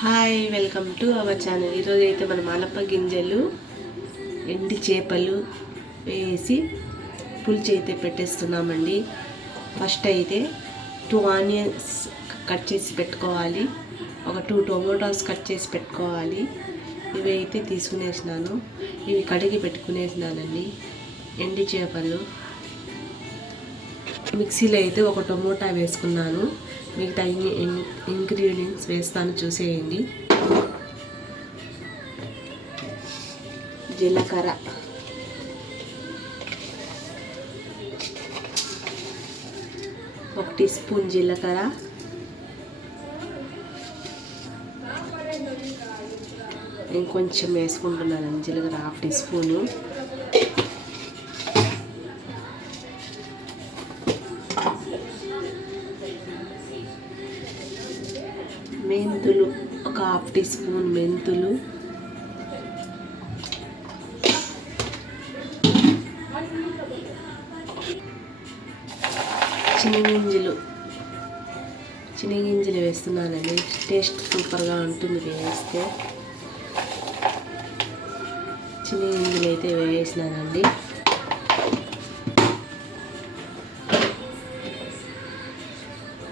Hi, welcome to our channel. ఈరోజు అయితే మనం ఆనప గింజలు ఎండి చేపలు వేసి పులుసు అయితే పెట్టేస్తున్నామండి. ఫస్ట్ అయితే 2 ఆనియన్స్ కట్ చేసి పెట్టుకోవాలి, ఒక 2 టొమాటోస్ కట్ చేసి పెట్టుకోవాలి. ఇవి అయితే తీసుకునేసినాను, ఇవి కడిగి పెట్టుకునేసినానండి. ఎండి చేపలు మిక్సీలో అయితే ఒక టొమాటో వేసుకున్నాను, మిగతా ఇంగ్రీడియంట్స్ వేస్తాను, చూసేయండి. జీలకర్ర, ఒక టీ స్పూన్ జీలకర్ర, ఇంకొంచెం వేసుకుంటున్నాను జీలకర్ర, హాఫ్ టీ స్పూను. మెంతులు, ఒక హాఫ్ టీ స్పూన్ మెంతులు, శనగగింజలు వేస్తున్నానండి. టేస్ట్ సూపర్గా ఉంటుంది వేస్తే. శనగగింజలు అయితే వేసినానండి.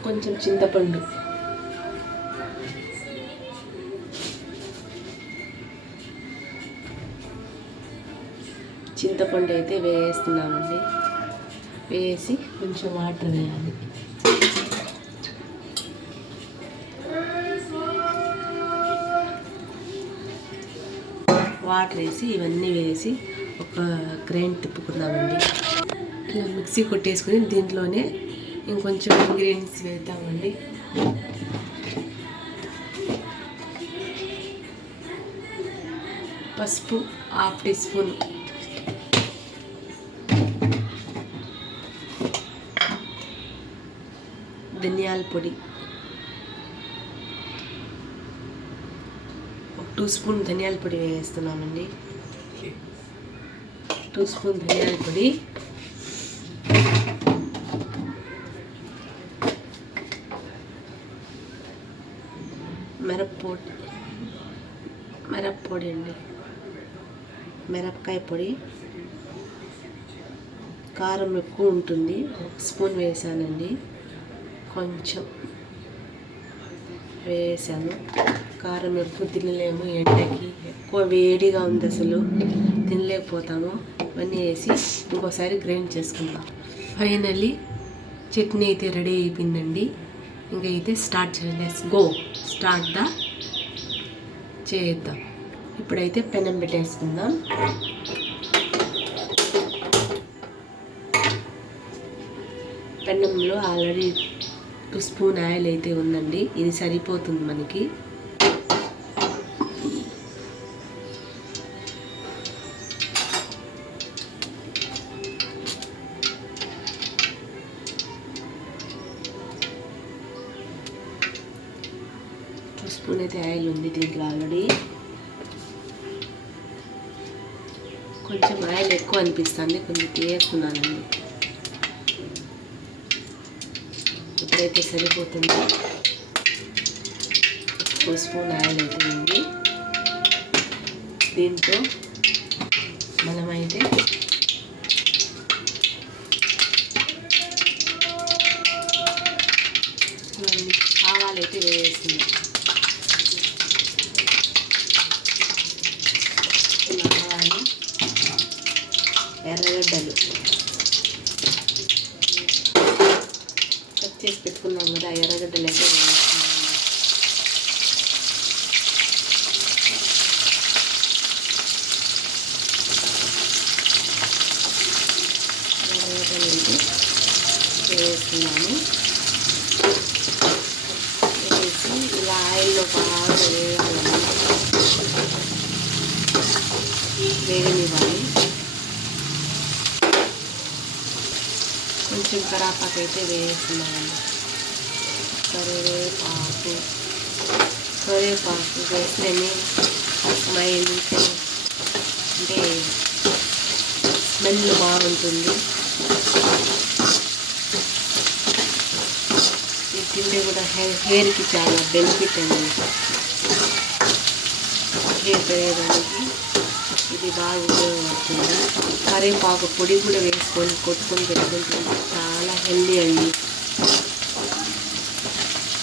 కొంచెం చింతపండు, అయితే వేస్తున్నామండి. వేసి కొంచెం వాటర్ వేయాలి. వాటర్ వేసి ఇవన్నీ వేసి ఒక గ్రైండ్ తిప్పుకుందామండి. ఇలా మిక్సీ కొట్టేసుకుని దీంట్లోనే ఇంకొంచెం ఇంగ్రీడియంట్స్ వేద్దామండి. పసుపు హాఫ్ టీ స్పూన్, ధనియాల పొడి 2 స్పూన్ ధనియాల పొడి వేస్తున్నామండి. 2 స్పూన్ ధనియాల పొడి, మిరప్పొడి అండి, మిరపకాయ పొడి. కారం ఎక్కువ ఉంటుంది, 1 స్పూన్ వేసానండి. కొంచెం వేసాను, కారం ఎక్కువ తినలేము, ఎండకి ఎక్కువ వేడిగా ఉంది, అసలు తినలేకపోతాము. ఇవన్నీ వేసి ఇంకోసారి గ్రైండ్ చేసుకుందాం. ఫైనల్లీ చట్నీ అయితే రెడీ అయిపోయిందండి. ఇంకా అయితే స్టార్ట్ చేద్దాం. ఇప్పుడైతే పెనం పెట్టేసుకుందాం. పెనంలో ఆల్రెడీ 2 స్పూన్ ఆయిల్ అయితే ఉందండి, ఇది సరిపోతుంది మనకి. స్పూన్ అయితే ఆయిల్ ఉంది దీంట్లో ఆల్రెడీ. కొంచెం ఆయిల్ ఎక్కువ అనిపిస్తుంది, కొంచెం వేస్తున్నానండి. ఇప్పుడైతే సరిపోతుంది. 1 స్పూన్ ఆయిల్ అయితే ఉంది. దీంతో మనమైతే ఆవాలు అయితే వేస్తుంది. ఆవాలు, ఎర్రగడ్డలు కట్ చేసి పెట్టుకున్నాం కదా, ఎర్రగడ్డలు అయితే వేస్తున్నాం. ఎర్రగడ్డలు అయితే వేస్తున్నాము. వేసి ఇలా ఆయిల్లో బాగా వేగనివ్వాలి. కొంచెం కరాపాకు అయితే వేస్తున్నామండి. కరివేపాకు వేస్తేనే స్మైల్ అంటే స్మెల్ బాగుంటుంది. ఈ తింటే కూడా హెయిర్కి చాలా బెనిఫిట్ అండి. వేయడానికి ఇది బాగా ఉపయోగపడుతుంది. కరివేపాకు పొడి కూడా వేసుకొని కొట్టుకొని పెట్టుకుంటే చాలా హెల్దీ అండి.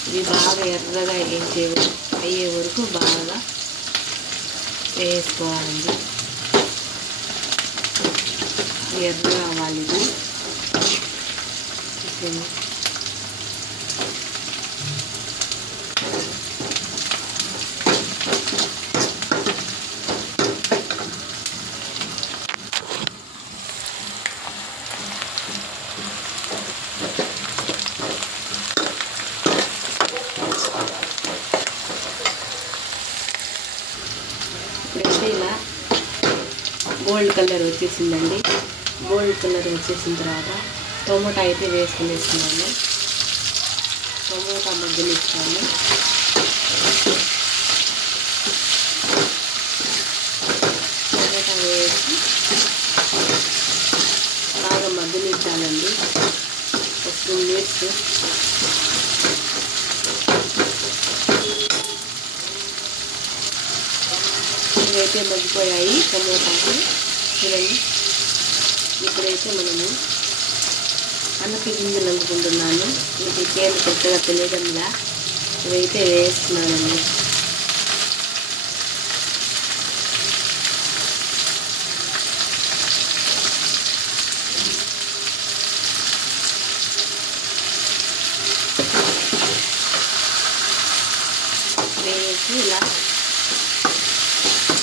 ఇది బాగా ఎర్రగా అయ్యే వరకు బాగా వేసుకోవాలండి. ఎర్రగా అవ్వాలి ఇది. ఇప్పుడైతే ఇలా గోల్డ్ కలర్ వచ్చేసిందండి. గోల్డ్ కలర్ వచ్చేసిన తర్వాత టొమాటో అయితే వేసుకునేస్తున్నాను. టొమాటో మగ్గనిస్తాను. టొమాటో వేసి బాగా మగ్గనిచ్చానండి. ఒక 2 మినిట్స్. ఇవైతే మగ్గిపోయాయి టమోటాలు చూడండి. ఇప్పుడైతే మనము అన్నకి గింజలు అనుకుంటున్నాను. మీకు పేరు పెద్దగా తెలియడంలా ఇవైతే వేస్తున్నానండి. వేసి ఇలా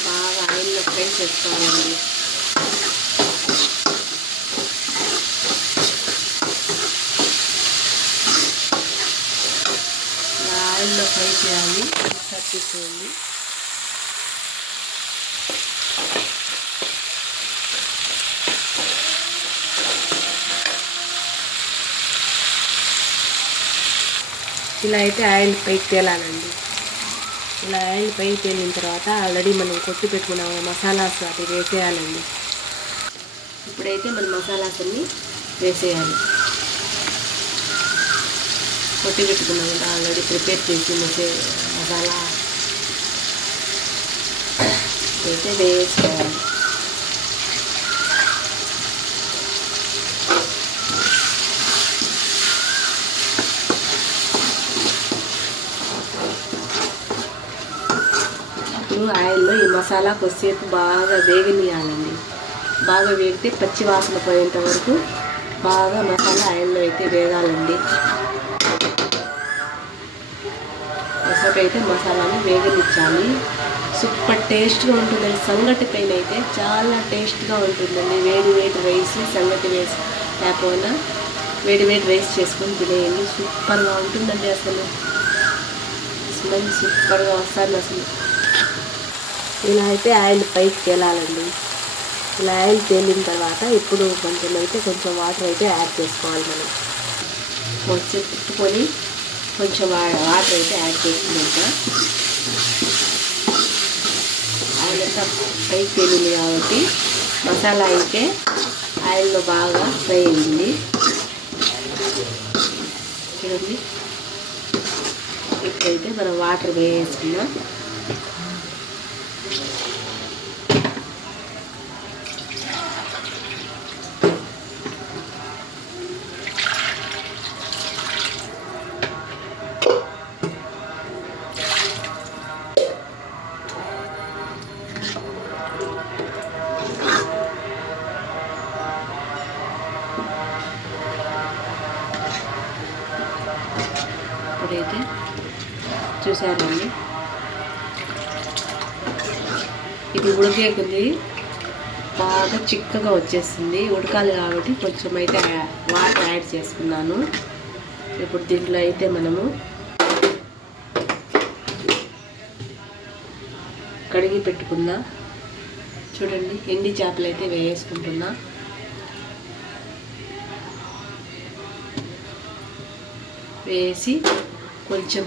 బాగా ఆయిల్లో ఫ్రై చేసుకోవాలండి. ఆయిల్లో ఫ్రై చేయాలి. తీసుకోండి. ఇలా అయితే ఆయిల్ పైకి తేలాలండి. ఇలా ఆయిల్ పైకి తేలిన తర్వాత ఆల్రెడీ మనం కొట్టి పెట్టుకున్న మసాలాస్ అది వేసేయాలండి. ఇప్పుడైతే మనం మసాలాస్ అన్నీ వేసేయాలి. కొట్టి పెట్టుకున్నాం కదా ఆల్రెడీ ప్రిపేర్ చేసి మసాలా అయితే వేసుకోవాలి. ఇప్పుడు ఆయిల్లో ఈ మసాలా కొద్దిసేపు బాగా వేగనీయాలండి. బాగా వేగితే పచ్చి వాసన పోయేంత వరకు బాగా మసాలా ఆయిల్లో అయితే వేగాలండి. అయితే మసాలాని వేగనిచ్చాలి. సూపర్ టేస్ట్గా ఉంటుందండి. సంగటి పైన అయితే చాలా టేస్ట్గా ఉంటుందండి. వేడి వేడి రైస్ సంగటి వేసి లేకపోయినా వేడి వేడి రైస్ చేసుకొని తినేయండి. సూపర్గా ఉంటుందండి. అసలు స్మెల్ సూపర్గా వస్తుంది అసలు. ఇలా అయితే ఆయిల్ పైకి తేలాలండి. ఇలా ఆయిల్ తేలిన తర్వాత ఇప్పుడు కొంచెం వాటర్ అయితే యాడ్ చేసుకోవాలి. మనం కొంచెం తిప్పుకొని కొంచెం వాటర్ అయితే యాడ్ చేసుకున్నాక ఆయిల్ అంతా పైకి తేలింది కాబట్టి మసాలా అయితే ఆయిల్లో బాగా ఫ్రై అయింది చూడండి. ఇప్పుడైతే మనం వాటర్ వేసుకున్నాం. ఇప్పుడైతే చూసారండి ఇది ఉడికేకుంది బాగా చిక్కగా వచ్చేస్తుంది. ఉడకాలి కాబట్టి కొంచెం అయితే వాటర్ యాడ్ చేసుకున్నాను. ఇప్పుడు దీంట్లో అయితే మనము కడిగి పెట్టుకున్నా చూడండి ఎండి చేపలు అయితే వేసుకుంటున్నా. వేసి కొంచెం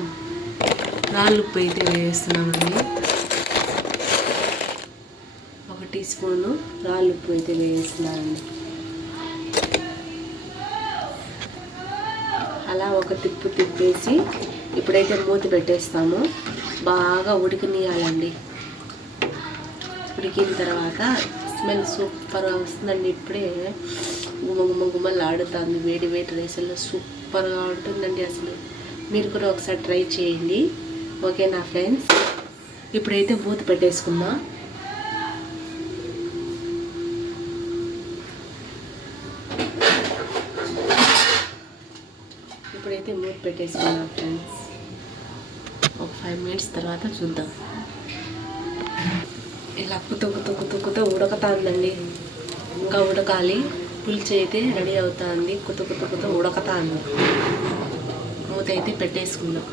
రాళ్ళుప్పు అయితే వేస్తున్నామండి. 1 టీ స్పూను రాళ్ళుప్పు అయితే వేస్తున్నానండి. అలా ఒక తిప్పేసి ఇప్పుడైతే మూత పెట్టేస్తాము. బాగా ఉడకనియాలండి. ఉడికిన తర్వాత స్మెల్ సూపర్గా వస్తుందండి. ఇప్పుడే గుమ్మలాడుతుంది. వేడి వేడి రైస్లో సూపర్గా ఉంటుందండి. అసలు మీరు కూడా ఒకసారి ట్రై చేయండి. ఓకేనా ఫ్రెండ్స్? ఇప్పుడైతే మూత పెట్టేసుకుందాం. ఇప్పుడైతే మూత పెట్టేసుకుందాం ఫ్రెండ్స్. ఒక 5 మినిట్స్ తర్వాత చూద్దాం. ఇలా కుతుకుతూ ఉడకతాందండి. ఇంకా ఉడకాలి. పులుసు అయితే రెడీ అవుతుంది. కుతుకుతూ ఉడకతాంది. మూత అయితే పెట్టేసుకుందాం.